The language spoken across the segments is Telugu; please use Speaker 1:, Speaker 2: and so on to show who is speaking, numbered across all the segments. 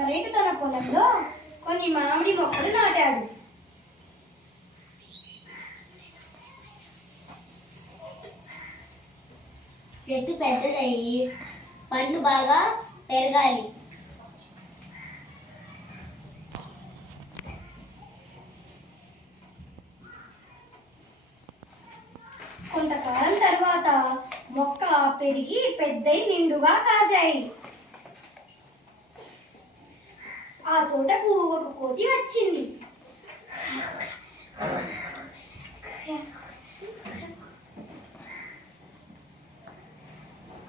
Speaker 1: రేటు తన పొలంలో కొన్ని మామిడి మొక్కలు నాటాడు
Speaker 2: చెట్టు పెద్దదయ్యి పండ్లు బాగా పెరగాలి.
Speaker 1: కొంతకాలం తర్వాత మొక్క పెరిగి పెద్దయి నిండుగా కాశాయి ఆ తోటకు ఒక కోతి వచ్చింది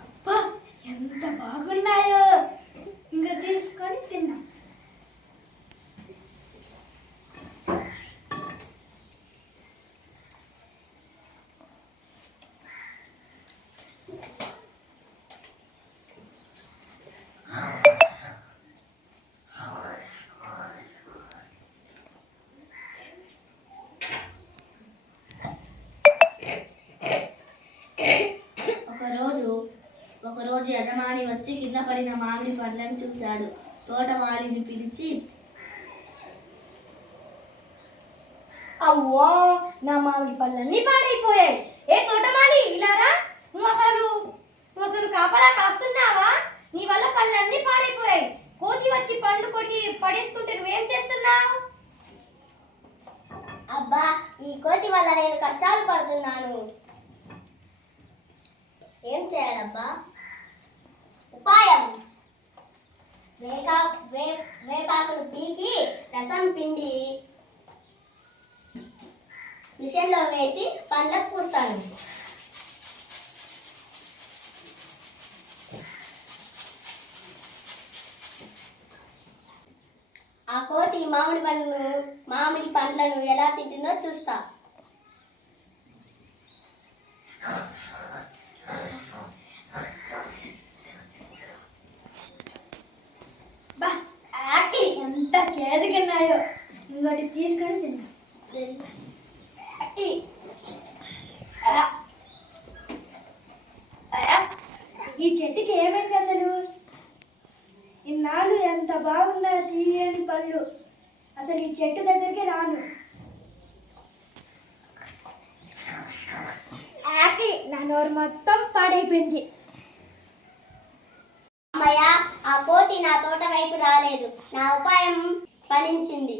Speaker 1: అబ్బా, ఎంత బాగున్నాయో ఇంకా తీసుకొని తిన్నాం
Speaker 2: ఒకరోజు రోజు యజమాని వచ్చి కింద పడిన మామిడి పండ్లను చూశాడు. తోటమాలిని పిలిచి
Speaker 1: అవ్వా నా మామిడి పళ్ళన్నీ పాడైపోయాయి. ఏ తోటమాలి ఇలారా నువ్వు అసలు నువ్వు అసలు కాపలా కాస్తున్నావా? నీ వల్ల పళ్ళన్నీ పాడైపోయాయి. కోతి వచ్చి పండ్లు కొరికి పడేస్తుంటే నువ్వేం చేస్తున్నావు?
Speaker 2: అబ్బా ఈ కోతి వల్ల నేను కష్టాలు పడుతున్నాను. ఏం చేయాలబ్బా? ఉపాయం. వేకా వే వేపాకును పీకి రసం పిండి మిషన్లో వేసి పండ్లకు పూస్తాను. ఆ కోతి మామిడి పండ్లను మామిడి పండ్లను ఎలా తింటుందో చూస్తా.
Speaker 1: ఎంత చేదుకున్నాయో ఇంకోటి తీసుకొని తిన్నా ఈ చెట్టుకి ఏమైంది అసలు? ఇన్నాళ్ళు ఎంత బాగున్నా తీయని పళ్ళు. అసలు ఈ చెట్టు దగ్గరికి రాను. నా నోరు మొత్తం పాడైపోయింది
Speaker 2: అమ్మయ్య ఆ కోతి నా తోట వైపు రాలేదు. నా ఉపాయం ఫలించింది.